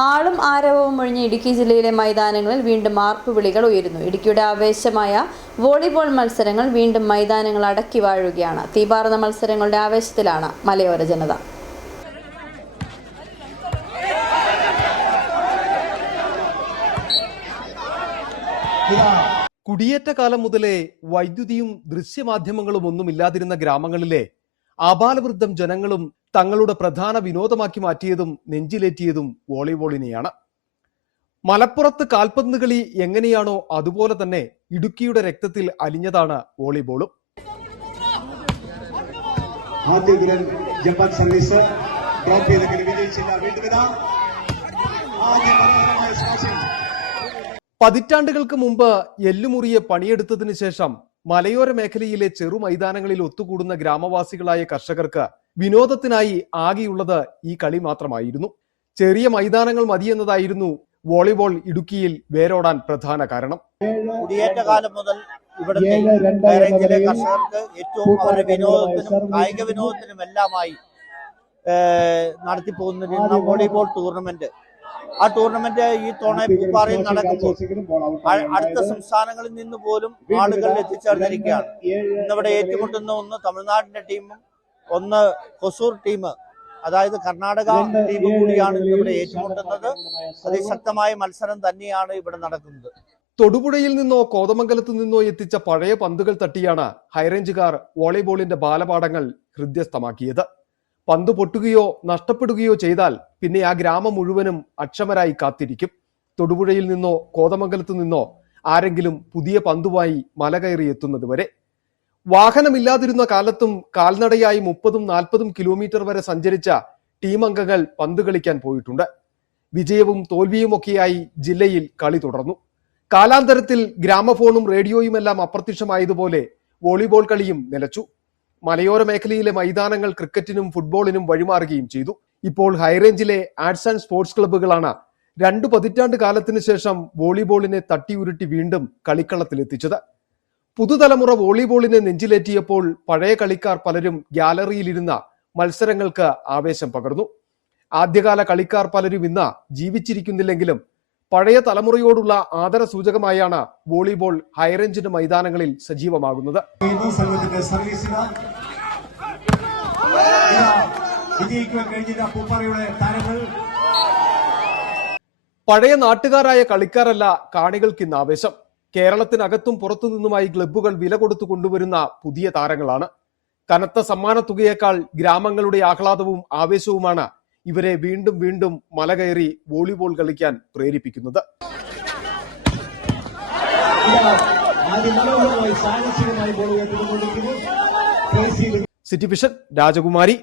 ആളും ആരവവും ഒഴിഞ്ഞ ഇടുക്കി ജില്ലയിലെ മൈതാനങ്ങളിൽ വീണ്ടും ആർപ്പുവിളികൾ ഉയരുന്നു. ഇടുക്കിയുടെ ആവേശമായ വോളിബോൾ മത്സരങ്ങൾ വീണ്ടും മൈതാനങ്ങൾ അടക്കി വാഴുകയാണ്. തീപാറുന്ന മത്സരങ്ങളുടെ ആവേശത്തിലാണ് മലയോര ജനത. കുടിയേറ്റ കാലം മുതലേ വൈദ്യുതിയും ദൃശ്യമാധ്യമങ്ങളും ഒന്നുമില്ലാതിരുന്ന ഗ്രാമങ്ങളിലെ ആബാലവൃദ്ധം ജനങ്ങളും തങ്ങളുടെ പ്രധാന വിനോദമാക്കി മാറ്റിയതും നെഞ്ചിലേറ്റിയതും വോളിബോളിനെയാണ്. മലപ്പുറത്ത് കാൽപന്ത് കളി എങ്ങനെയാണോ അതുപോലെ തന്നെ ഇടുക്കിയുടെ രക്തത്തിൽ അലിഞ്ഞതാണ് വോളിബോളും. പതിറ്റാണ്ടുകൾക്ക് മുമ്പ് എല്ലുമുറിയെ പണിയെടുത്തതിനു ശേഷം മലയോര മേഖലയിലെ ചെറു മൈതാനങ്ങളിൽ ഒത്തുകൂടുന്ന ഗ്രാമവാസികളായ കർഷകർക്ക് വിനോദത്തിനായി ആകെയുള്ളത് ഈ കളി മാത്രമായിരുന്നു. ചെറിയ മൈതാനങ്ങൾ മതിയെന്നതായിരുന്നു വോളിബോൾ ഇടുക്കിയിൽ വേരോടാൻ പ്രധാന കാരണം. കുടിയേറ്റ കാലം മുതൽ ഇവിടുത്തെ കർഷകർക്ക് ഏറ്റവും അവരുടെ വിനോദത്തിനും കായിക വിനോദത്തിനുമെല്ലാമായി നടത്തിപ്പോകുന്ന വോളിബോൾ ടൂർണമെന്റ്. ആ ടൂർണമെന്റ് ഈ തവണ പൂപ്പാറയിൽ നടക്കുമ്പോൾ അടുത്ത സംസ്ഥാനങ്ങളിൽ നിന്ന് പോലും ആളുകൾ എത്തിച്ചേർന്നിരിക്കുകയാണ്. ഇന്നിവിടെ ഏറ്റുമുട്ടുന്ന ഒന്ന് തമിഴ്നാടിന്റെ ടീമും ഒന്ന് ഹൊസൂർ ടീം, അതായത് കർണാടക ടീം കൂടിയാണ് ഇവിടെ ഏറ്റുമുട്ടുന്നത്. അതിശക്തമായ മത്സരം തന്നെയാണ് ഇവിടെ നടക്കുന്നത്. തൊടുപുഴയിൽ നിന്നോ കോതമംഗലത്തു നിന്നോ എത്തിച്ച പഴയ പന്തുകൾ തട്ടിയാണ് ഹൈറേഞ്ചുകാർ വോളിബോളിന്റെ ബാലപാഠങ്ങൾ ഹൃദ്യസ്ഥമാക്കിയത്. പന്ത് പൊട്ടുകയോ നഷ്ടപ്പെടുകയോ ചെയ്താൽ പിന്നെ ആ ഗ്രാമം മുഴുവനും അക്ഷമരായി കാത്തിരിക്കും. തൊടുപുഴയിൽ നിന്നോ കോതമംഗലത്തു നിന്നോ ആരെങ്കിലും പുതിയ പന്തുമായി മല കയറി എത്തുന്നത് വരെ. വാഹനമില്ലാതിരുന്ന കാലത്തും കാൽനടയായി 30-40 കിലോമീറ്റർ വരെ സഞ്ചരിച്ച ടീം അംഗങ്ങൾ പന്ത് കളിക്കാൻ പോയിട്ടുണ്ട്. വിജയവും തോൽവിയുമൊക്കെയായി ജില്ലയിൽ കളി തുടർന്നു. കാലാന്തരത്തിൽ ഗ്രാമഫോണും റേഡിയോയുമെല്ലാം അപ്രത്യക്ഷമായതുപോലെ വോളിബോൾ കളിയും നിലച്ചു. മലയോര മേഖലയിലെ മൈതാനങ്ങൾ ക്രിക്കറ്റിനും ഫുട്ബോളിനും വഴിമാറുകയും ചെയ്തു. ഇപ്പോൾ ഹൈറേഞ്ചിലെ ആർട്സ് ആൻഡ് സ്പോർട്സ് ക്ലബ്ബുകളാണ് 2 പതിറ്റാണ്ട് കാലത്തിന് ശേഷം വോളിബോളിനെ തട്ടിയുരുട്ടി വീണ്ടും കളിക്കളത്തിലെത്തിച്ചത്. പുതുതലമുറ വോളിബോളിനെ നെഞ്ചിലേറ്റിയപ്പോൾ പഴയ കളിക്കാർ പലരും ഗ്യാലറിയിലിരുന്ന മത്സരങ്ങൾക്ക് ആവേശം പകർന്നു. ആദ്യകാല കളിക്കാർ പലരും ഇന്ന് ജീവിച്ചിരിക്കുന്നില്ലെങ്കിലും പഴയ തലമുറയോടുള്ള ആദര സൂചകമായാണ് വോളിബോൾ ഹൈറേഞ്ചിന്റെ മൈതാനങ്ങളിൽ സജീവമാകുന്നത്. പഴയ നാട്ടുകാരായ കളിക്കാരല്ല കാണികൾക്ക് ഇന്ന് ആവേശം. കേരളത്തിനകത്തും പുറത്തു നിന്നുമായി ക്ലബ്ബുകൾ വില കൊടുത്തു കൊണ്ടുവരുന്ന പുതിയ താരങ്ങളാണ്. കനത്ത സമ്മാന തുകയേക്കാൾ ഗ്രാമങ്ങളുടെ ആഹ്ലാദവും ആവേശവുമാണ് ഇവരെ വീണ്ടും വീണ്ടും മല കയറി വോളിബോൾ കളിക്കാൻ പ്രേരിപ്പിക്കുന്നത്. സിറ്റി വിഷൻ രാജകുമാരി.